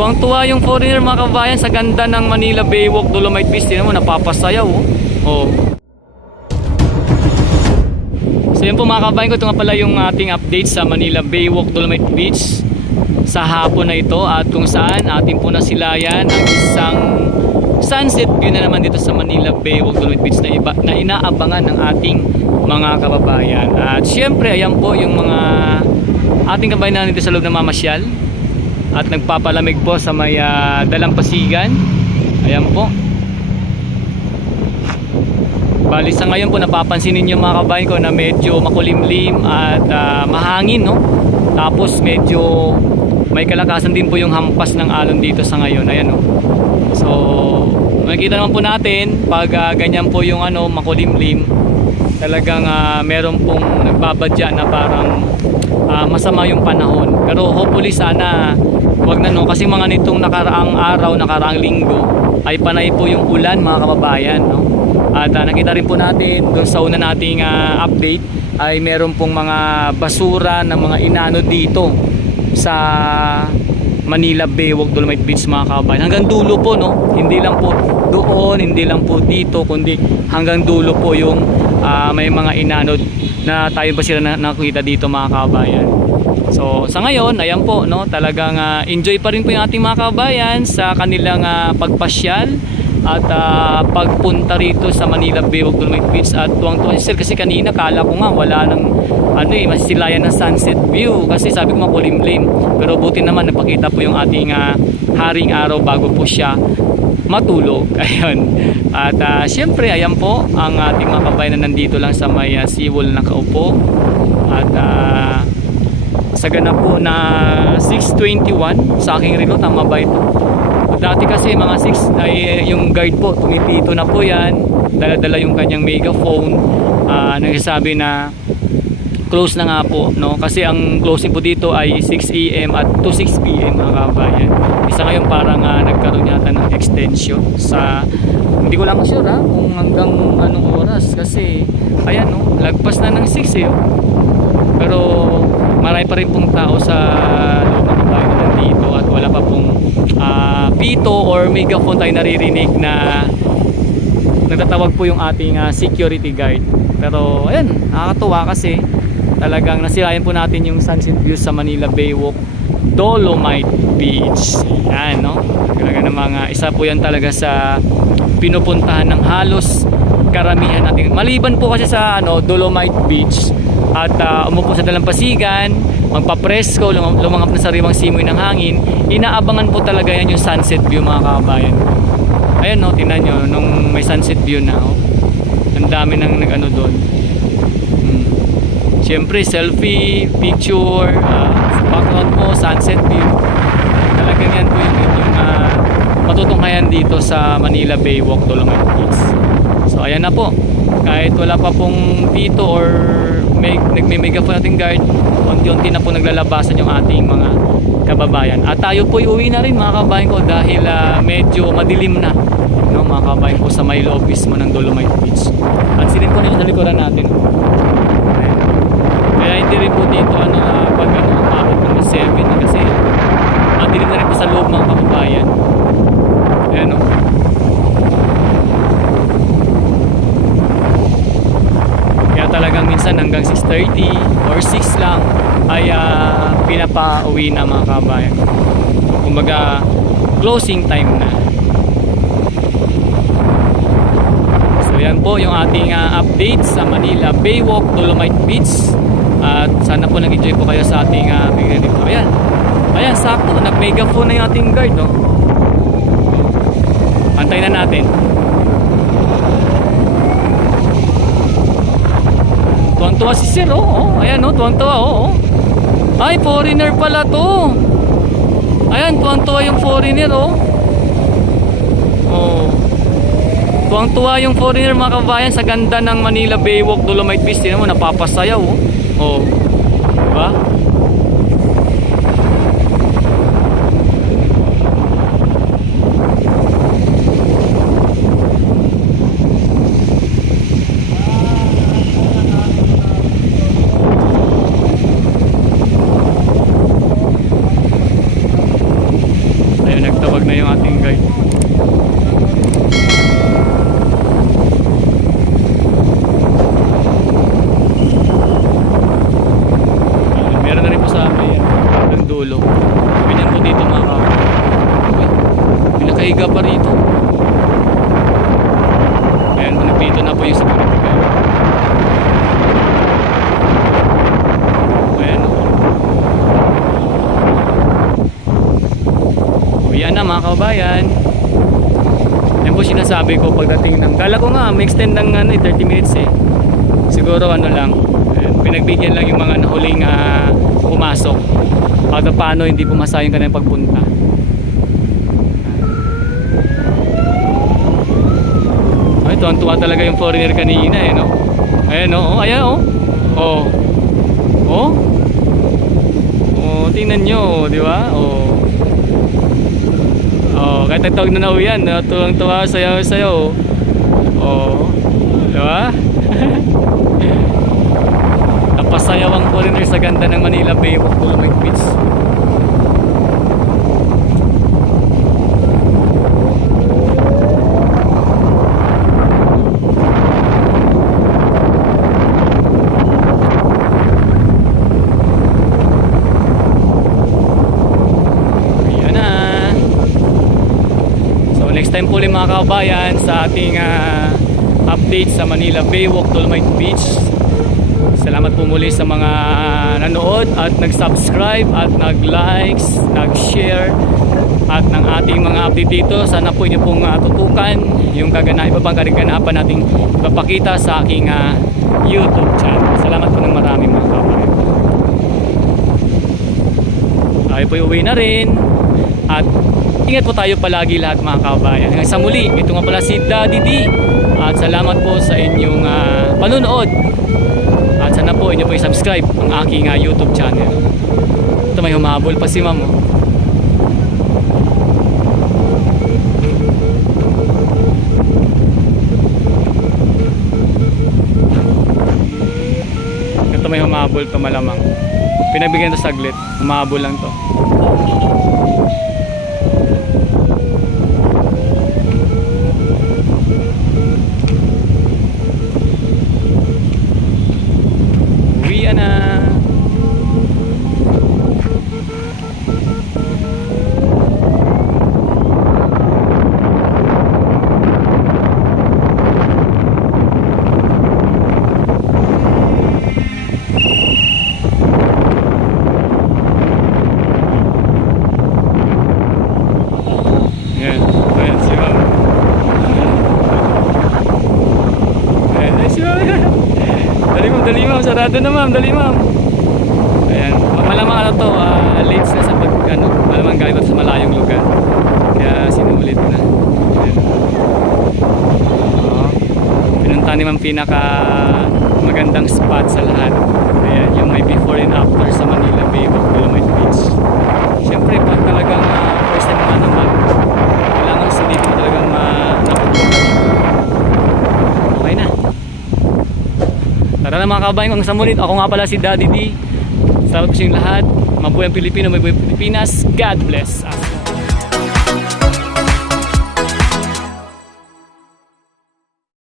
Tuwang-tuwa yung foreigner mga kabayan sa ganda ng Manila Baywalk Dolomite Beach. Tingnan mo, napapasayaw oh. So yun po mga kabayan ko, ito nga pala yung ating update sa Manila Baywalk Dolomite Beach sa hapon na ito, at kung saan ating po nasilayan ang isang sunset view na naman dito sa Manila Baywalk Dolomite Beach na inaabangan ng ating mga kababayan. At syempre ayan po yung mga ating kabayan na dito sa loob ng mamasyal at nagpapalamig po sa may dalampasigan. Ayan po. Bali sa ngayon po napapansin ninyo mga kabayan ko na medyo makulimlim at mahangin, no? Tapos medyo may kalakasan din po yung hampas ng alon dito sa ngayon. Ayan, no? So makikita naman po natin pag ganyan po yung makulimlim, talagang meron pong nagbabadya na parang masama yung panahon. Pero hopefully sana wag na, no? Kasi mga nitong nakaraang araw, nakaraang linggo ay panay po yung ulan mga kababayan, no? At nakita rin po natin doon sa una nating update ay meron pong mga basura na mga inano dito sa Manila Baywalk Dolomite Beach mga kababayan. Hanggang dulo po, no? Hindi lang po doon, hindi lang po dito, kundi hanggang dulo po yung may mga inanod na tayo ba sila nakikita dito mga kababayan. So sa ngayon, ayan po, no? Talagang enjoy pa rin po yung ating mga kababayan sa kanilang pagpasyal at pagpunta rito sa Manila Baywalk Dolomite Beach. At tuwang-tuwa si sir kasi kanina kala ko nga wala nang masisilayan ng sunset view kasi sabi ko makulimlim, pero buti naman napakita po yung ating haring araw bago po siya matulog. Ayun. At syempre ayan po ang ating mga kabayan na nandito lang sa may seawall nakaupo. At sa ganap po na 6:21 sa aking relo, tama ba ito? Dati kasi mga 6 ay yung guard po tumipito na po yan, dala-dala yung kanyang megaphone, nagsasabi na close na nga po, no? Kasi ang closing po dito ay 6 AM at to 6 PM mga kabayan. Isa ngayon parang nagkaroon yata ng extension sa, hindi ko lang sure kung hanggang anong oras kasi ayan, no? Lagpas na ng 6 oh. Pero marami pa rin pong tao sa loob ng bahay na nandito at wala pa pong pito or megaphone tayo naririnig na nagtatawag po yung ating security guard. Pero ayan, nakakatuwa kasi talagang nasilayan po natin yung sunset view sa Manila Baywalk Dolomite Beach. Ayan, no? Talaga ng mga isa po yan talaga sa pinupuntahan ng halos karamihan natin. Maliban po kasi sa Dolomite Beach at umupo sa dalampasigan, magpapresko, lumangap na sariwang simoy ng hangin, inaabangan po talaga yan yung sunset view mga kabayan. Ayan, no, tingnan nyo nung may sunset view na, ang dami nang doon. Siyempre selfie, picture, sa background mo, sunset view. Talagang yan po yung matutunghayan dito sa Manila Baywalk Dolomite Beach. So ayan na po, kahit wala pa pong pito or nagme-megaphone nating guard, unti-unti na po naglalabasan yung ating mga kababayan. At tayo po uwi na rin mga kababayan ko dahil medyo madilim na, no, mga kababayan ko sa may loob mismo ng Dolomite Beach. Pansinin po nila sa likuran natin. Kaya hindi rin po dito pag umabot ng 7 kasi madilim na rin po sa loob mga kababayan. Ayan, no? Talagang minsan hanggang 6:30 or 6 lang ay pinapa-uwi na mga kabayan. Kumbaga closing time na. So yan po yung ating update sa Manila Baywalk Dolomite Beach. At sana po nag-enjoy po kayo sa ating video dito. Ayan. Ayan, sakto, nag-megaphone na yung ating guard, no? Antayin na natin. Tuwang-tuwa si sir, ayan, tuwang-tuwa, ay, foreigner pala to. Ayan, tuwang-tuwa yung foreigner, tuwang-tuwa yung foreigner mga kabayan sa ganda ng Manila Baywalk Dolomite Beach. Tingnan mo, napapasayaw, diba? Ay, nagtawag na yung ating guide. Meron na rin po sa may ng dulo. Ganyan po dito mga kabayan. Uy, may nakahiga pa rito. Ayan, nagpito na po yung security guard. Ayan. Uwian na mga kabayan. Yan po sinasabi ko pagdating ng... Kala ko nga may extend ng 30 minutes eh. Siguro ano lang. Ayan, pinagbigyan lang yung mga nahuling pumasok. Para paano hindi pumasayang ka na yung pagpunta. Ay, tuwan-tuwa talaga yung foreigner kanina eh, no? Ayan, oh, ayan, oh. Oh. Oh. Oh, tingnan nyo, di ba? Oh. Oh, kahit nagtawag na nauwian, no? Tuwang-tuwa, sayaw-sayaw. Oh. Di ba? Napasayaw ang foreigner sa ganda ng Manila Bay of Dolomite Beach. Next time po ulit mga kabayan sa ating update sa Manila Bay Walk Dolomite Beach. Salamat po muli sa mga nanood at nag-subscribe at nag-likes, nag-share at ng ating mga update dito. Sana po inyo pong tutukan yung iba pang kaganapan nating ipapakita sa aking YouTube channel. Salamat po ng marami mga kabayan. Tayo po uwi na rin at ingat po tayo palagi lahat mga kabayan. Hanggang sa muli, ito nga pala si Daddy D. At salamat po sa inyong panunood. At sana po inyo po i-subscribe ang aking YouTube channel. Ito may humahabol pa si Ma'am. Oh. Ito may humahabol pa malamang. Pinagbigyan ito saglit. Humahabol lang to. Dali ma'am, sarado na ma'am, dali ma'am. Ayan, malamang late na sa malamang galing sa malayong lugar. Kaya sinulit na. Ayan. Pinunta ni ma'am pinaka magandang spot sa lahat. Ayan, yung may before and after sa Manila Bay of Dolomite Beach. Siyempre, pag talagang first time naman, kailangan sa dito talagang napupunta dito. Okay na. Tara na mga kabayan, kung sa mulit, ako nga pala si Daddy D. Salamat po sa inyong lahat. Mabuhay ang Pilipino, mabuhay ang Pilipinas. God bless us.